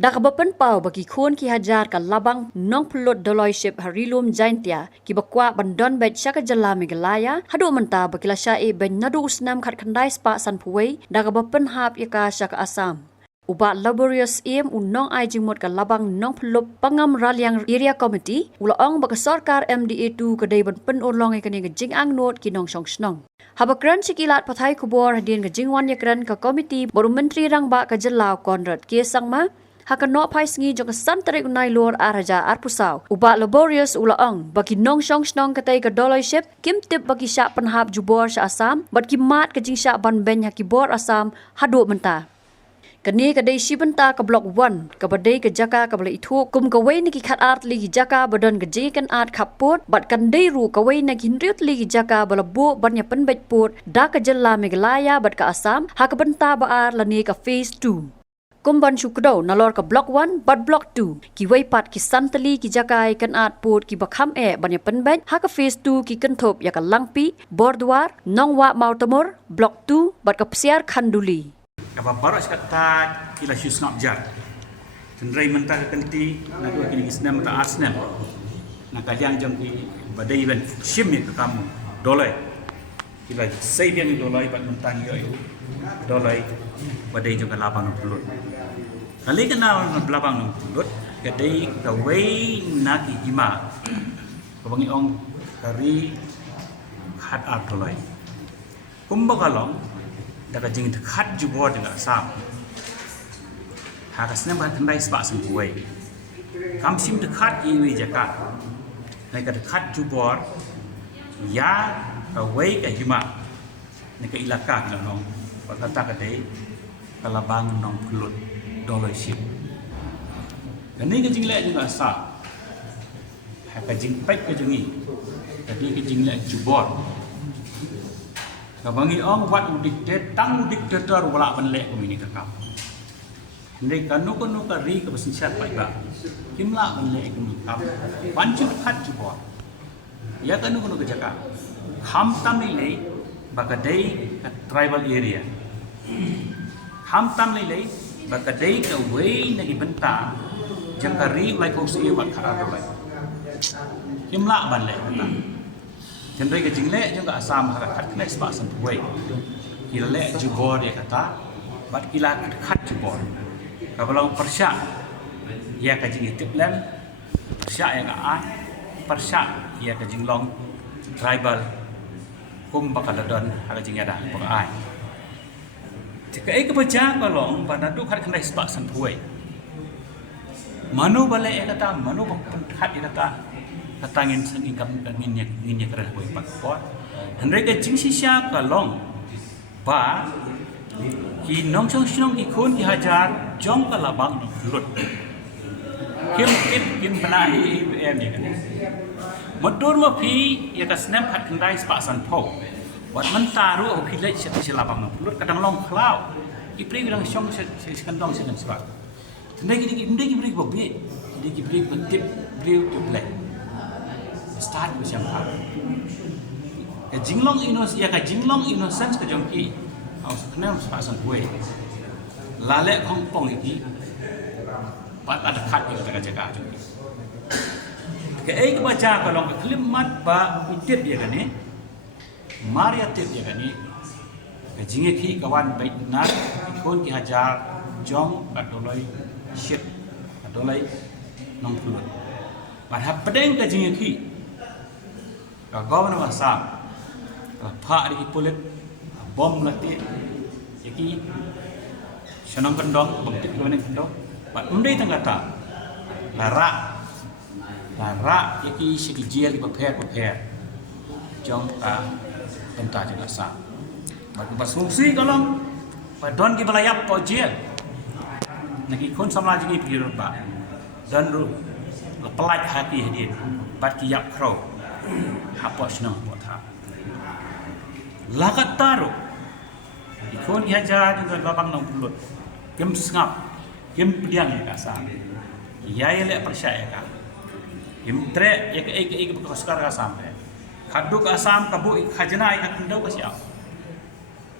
Dak bapen pau bagi kun ki hajar ka labang nong pelot doloiship harilum jaintia ki bakwa bandon bet syaka jala Meghalaya hadu menta bakila syai ben nadu usnam khat khandai spa san puwei dak bapen hap yaka syaka Assam. Ubat laborious im unong ai jingmot ka labang nong pelop pangam raliang area committee ulaong baka sarkar MDA2 kadai ban pen urlong e kani jing ang not ki nong song snong. Habakran sikilat pathai kubor hadin ka jingwan yakran ka committee baru menteri rangba ka jelau Conrad Kiesangma hakanok pai sengi jong san tarik unai luar araja arpusau ubat laborious ulaong bagi nong song snong katai ka doloiship kim tip bagi syak penhap jubor sya Assam bat kimat ka jing syak ban ben hakibor Assam hadu menta kani kadai shibenta ka block 1 ka badai ka jaka ka bala ithu kum ka wei ni ki khat art li ki jaka badon ka ji kan art khaput bat kan dei ru ka wei na hinriut li ki jaka bala bu banya penbet put da ka jella Meghalaya bat ka Assam ha ka benta ba ar lani ka phase 2 Kumban Shukdo nalor ka block 1 but block 2 ki wei pat ki santali ki jakai kan at put ki bakham e banya penbet ha ka phase 2 ki kenthop ya ka langpi bordwar nongwa mautamur block 2 bat ka psiar khanduli Kapa baros kata kila shus ngap jar cendrai mentah kenti nak kini kisnam ta arsenal nak kajang jam ki badai ben shim ni ka kamu dolai kila sai biang dolai bat mentah yo dolai badai juga labang pulut kali kenal labang pulut kadai kawai naki hima kabangi ong kari hat art dolai kumba kalong daga jing khat jubor dengan Assam hakasnya ban kendai sebab sembuai kam sim dekat iwi jaka nai ka dekat jubor ya kawai ka hima nai ka ilaka nong kata kadai kalabang nong pulut doloiship kani ka jing le juga Assam haka jing pek ka jingi tadi ka jing le jubor kabangi ong wat udik tang diktator wala banlek komini kakap ndai kanu ka ri ka basinsat pai ba kimla banlek komini kap panchu khat jubor ya kanu ka jaka ham tamile bakadai ka tribal area ham tamile bakadai ka wei nagi benta jangkari lai ko si wat khara dolai kimla banlek kata Kendai ke jingle juga Assam hak khat kena sebab sampai kila le jubor dia kata bat kila khat jubor kalau persyak ia ka jing tiplan persyak yang ka persyak ia ka jinglong tribal kum bakaladon hak jing ada pakai jika ai kebaca kalau banadu khat kena sebab sampai manu balik kata manu khat dia kata katangin senging kam ngin kerah boy pakpot handre ke jing sisya kalong ba ki nong chong snong ki khun ki hajar jong kalabang lut kim banai em ni kan madur ma phi ya ka snap hat kandai spa san pho wat man taru o ki le chet labang lut kadang long klau ki pri bilang chong se kan dong se kan spa ndai ki bri bo bi ndai ki bri ko tip bri to play start macam apa? Jinglong innocence ke jongki, harus kenal sepasan gue. Lalek kongpong ini, pat ada kat itu jaga jongki. Ke baca kalau ke kelimat ba itit dia kan ni, Maria tit dia kan ni. Ke jingeki kawan baik nak ikon ki hajar jong kadolai shit, kadolai nong pulut. Padahal pedeng ke jingeki. Governor Assam, Pak di Pulit, bom latih, jadi senang kendong, bukti keluar kendong, Pak undai tanggata, lara, jadi sekejil di prepare, jom tentang juga Assam. Pak pasungsi kalau Pak don kita layap pojil, nagi kon sama lagi pergi Pak, dan ru, pelaj hati hadir, Pak tiap crow. Apa senang buat hak lakat taruh ikon hajar juga babang nong pulut kem sengap kem pediang ya kasar ya le percaya kan kem tre ya ke berkosar ka sampai kaduk asam kabu khajana ya kendau ka siap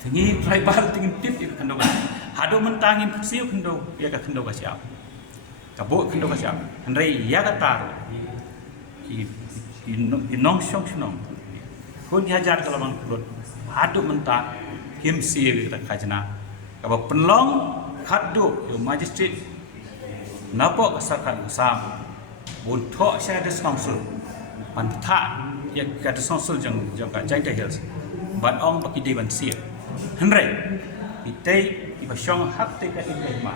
tingi tribal tingin tip ya kendau hadu mentangin siu kendau ya ka kendau ka siap kabut kendo kasam hendrai ya katar di nong syong syong kun hajar kalau bang kulut hadu mentak kim sir kita kajna kaba penlong khadu yo magistrate napo kasakan sam buntok saya ada songsul pantha ya kata songsul jang ka jaita hills ban ong baki de ban sir hendrai itai iba syong hak te ka ikma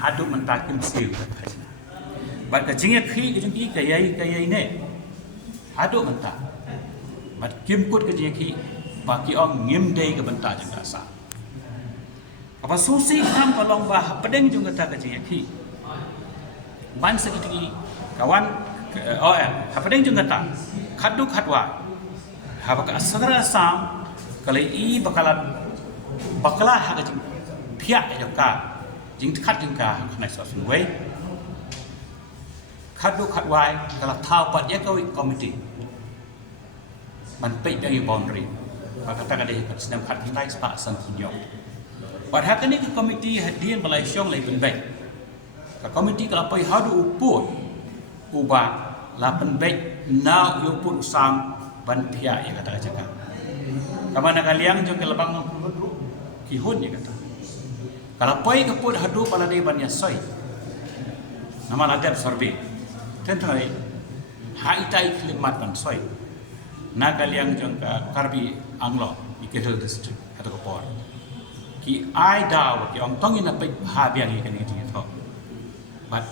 hadu mentak kim sir kita kajna ban ka jingya khi ka jing ka yai ne hadu mentak bat kim kut ke jeki baki ong ngim dei ke bentak jang dasa apa susi ham kolong bah pedeng jung kata ke jeki ban sekiti kawan ha pedeng jung kata khadu khatwa ha baka asagara sam kale i bakala ha ke jing phia jang ka jing khat jing ka nai so sun wei khadu khatwai kala thau pat ya komitiมันไปยังอยู่บอนรีว่าkata kada kat sedang khat hintai spa san kinyo pada kini ke komiti hadian balai syong lai penbai ka komiti kala pai hadu uput uba la penbai na uput sam ban pia ya kata jaga kamana kaliang jong kelabang ki hun ya kata kala pai ke put hadu pala dei ban ya soi nama ladap survey tentai ha itai klimat ban soi na kaliang jong ka Karbi Anglo di Kedel district atau Kepor ki ai daw ki ong tong ina pe ha biang ni kan ni tho but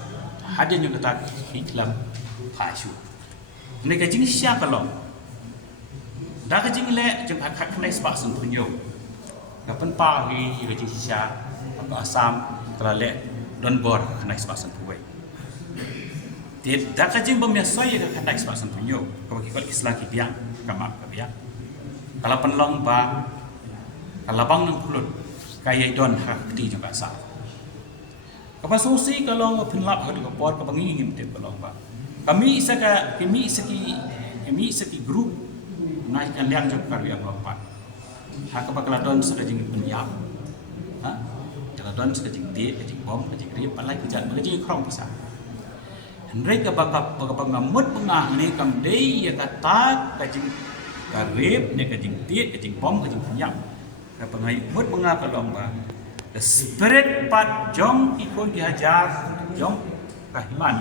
hadin jong kata hiklam pashu ne ka jing sia kalong da ka jing le jong khat khnai spa sun punyo ka pen pa hi ka jing sia ka asam kala le don bor khnai spa sun puai dak jing bom ya soy ka khnai spa sun punyo ka ki kol islam ki biang kamak kabia kalau penlong ba kalabang ng kulut kaya don hakti jong asa kapa susi kalau penlap hadu kapor ka bangi ngim te kalong ba kami saki group nai kan liang jong karya ngapa ha ka bakala don sa jing penyap ha jala don sa jing te ka jing bom ka jing ri palai ka jan ka jing krong pisa mereka bakal ngamut pengah ni kam dei ya kata kajing karib ni kajing tiet kajing bom kajing penyam ka pengai mut pengah kalong ba the spirit pat jong ikon dihajar jong kahiman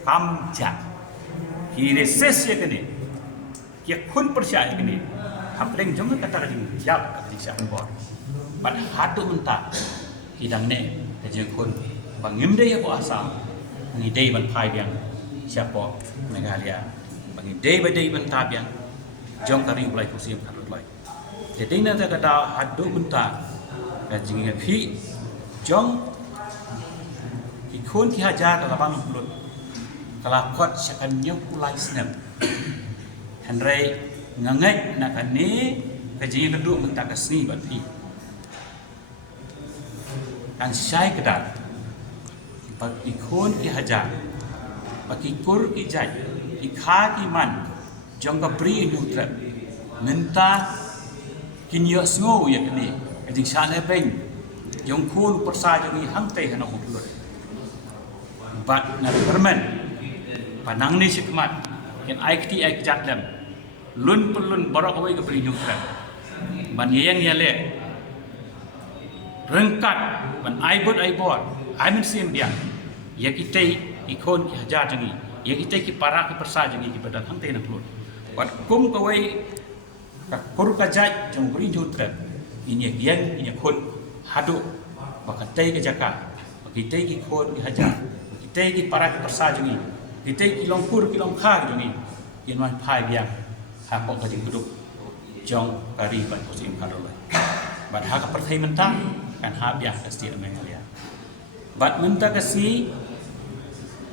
kam ja ki reses ya kene ki kun percaya kene hapreng jong kata kajing jak kajing sya bor bat hatu mentah hidang ne kajing kun bangim dei ko asam bagi day ban pai biang siapa Meghalaya bagi day by day ban ta biang jong kari ulai kusim karut lai jadi nanti kata hadu bentar kajing phi jong ikon ki hajar ka bang lut kala kot syakan nyok ulai snam handrai ngangai nak ane kajing keduk bentar kasni ban phi kan syai kedat ikon ki hajar pakikur ki jai ikha ki man jong ka pri nutra menta kinyo sngo ya kini kajing sana beng jong kun persa jong hang tai hana mulut bat na permen panang ni sikmat ken aikti aik jat lem lun pelun borok awai ka pri nutra ban yang ya le rengkat ban aibot aibot aimen sim dia ya kita ikon ki hajar jangi ya kita ki para ki persa jangi ki badan hang te na klot wat kum kawai ka kur ka jaj jong bri jutra ini yang ini kon hadu bakatai ke jaka kita ki kon ki hajar kita ki para ki persa jangi kita ki longkur ki longkha jangi yen wan phai biang ha ko ka jing duduk jong kari ban kusim karolai bat ha ka perthai mentang kan ha biang ka sti Meghalaya bat menta kasi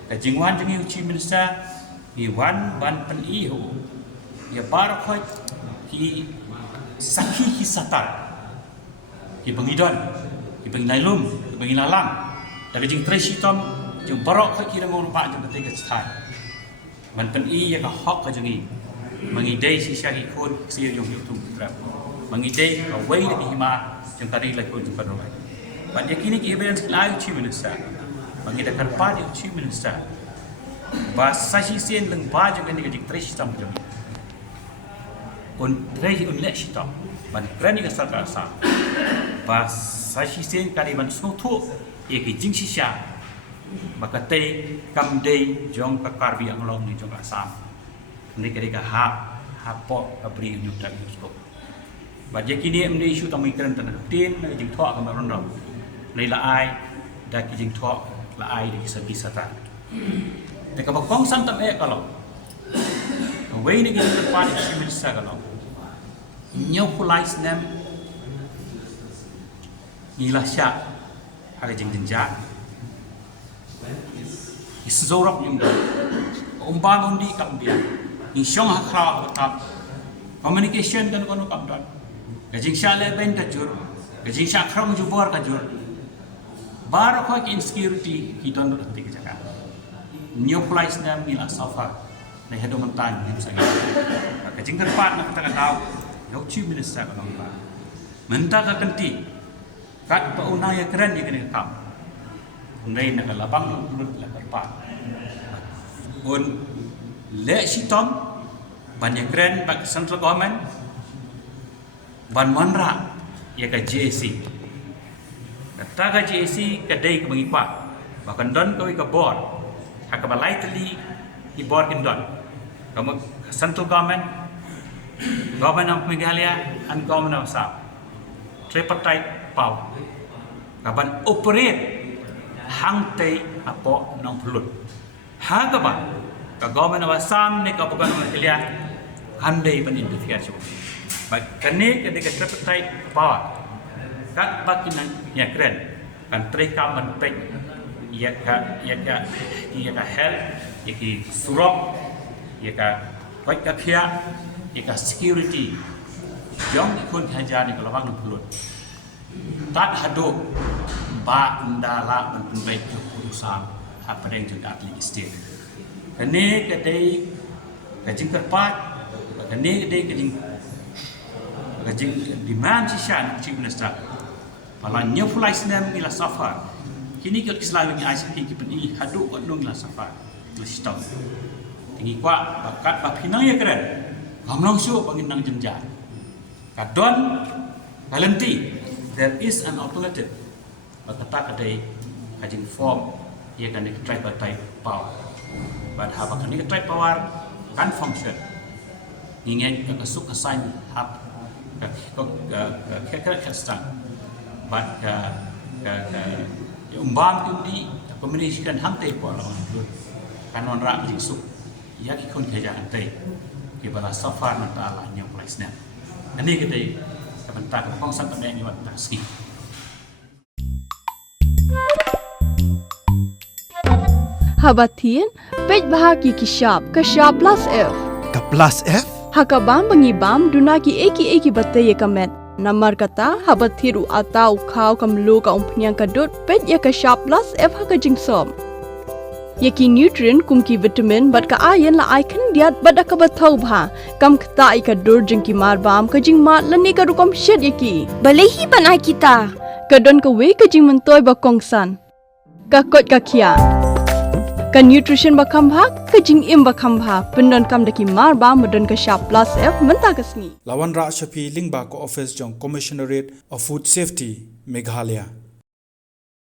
kajingwan jangi uchi minsta ni wan ban pen ihu ya bar khoi ki sakhi ki satar ki bangidon ki bangailum ki bangilalam da kajing tresitom jung barok khoi ki rangong ba jung kate sthai man pen i ya ka hok ka jangi mangi dei si sha ki khon si yong yu tu trap mangi dei ka wei ni hima jung tari la ko jung padro ban yakini ki evidence lai uchi minsta bagi dah kerpa di Chief Minister bahasa sisen leng baju kan ni tres tam jom tres lek sita ban berani ke sarkar sa bahasa sisen kali ban sutu ye ki jing sisha maka te kam dei jong ka karbi ang long ni jong asam ni ke ha po abri nyuk tak yusko ba je kini mni isu tam ikran tan tin na jing tho ka maron ro nei la ai da ki jing tho la ai di sagi sata te ka ba kong sam tam e ka lo wei ni ki pa ni si min sa ka lo nyau kulais nem ni la sha ha jing ja isozorok yung umban undi kam dia ni syong hakra tak communication kan kono kam dan gajing sha le ben ka jur gajing sha khram jubor ka jur bar ko ki insecurity ki don ro ti ka new place nam ni la safa na hedo mantan ni sa gajing kan pat na ka taw yok Chief Minister ka nong ba menta ka kanti kat pa unaya keren ni kan kam nei na labang lut la karpa un le sitom banyak keren bak central government ban manra ya ka JSC kata ka JSC ka dei ka mengipa bahkan don ka ka board hak ba lightly ki board kin don kamu central government of Meghalaya and government of Assam tripartite power kaban operate hang tei apo nong pulut ha ka ba ka government of Assam ni ka bukan Meghalaya handai pan interfere so ba kane ke de tripartite power kat bakinan ya keren kan tre ka man pe ya ka health ya ki surok ya ka baik ka khia ya ka security jong kun haja ni kalau bang pulut tat hado ba ndala ban baik ke urusan apa yang juga atlet state kene ke dei ke jing kerpat kene ke dei ke jing demand sishan Chief Minister pala new flights nam ila safar kini ke selalu ni ICP ki peni hadu ko nung la safar tu stop tingi kwa bakat ba pinang ya keren gamlang syu bangin nang jenja kadon galanti there is an alternative kata kadai kajing form ia kan di tripartite power but haba kan di tripartite power kan function ingin ke kesuk assign hab ke stang but umbang kundi communication ham te po lo kan on ra jing suk ya ki kon khaja ante ke bala safar na ta la nyong place na ani ke dei ka banta ka kong san ta ne ni wat ta ski Habatin, pej bahagi kishap, kashap plus F. Ka plus F? Hakabam bangibam dunaki eki batay kamet. Namar kata habathiru atau kau kamlu ka umpnyang kadut pej ya kashap plus F hakajing som. Yaki nutrient kumki vitamin bat ka ayan la icon diat bat akabatau bha kam kata ikadur jengki marbam kajing mat lani ka rukom shed yaki. Balehi banai kita. Kadon ka we kajing mentoy bakongsan. Kakot kakia. Ka nutrition bakam bha kajing im bakam bha pendon kam daki marba medon ka sharp plus F menta kasni Lawan Ra Shafi Lingba ko office jong Commissionerate of Food Safety Meghalaya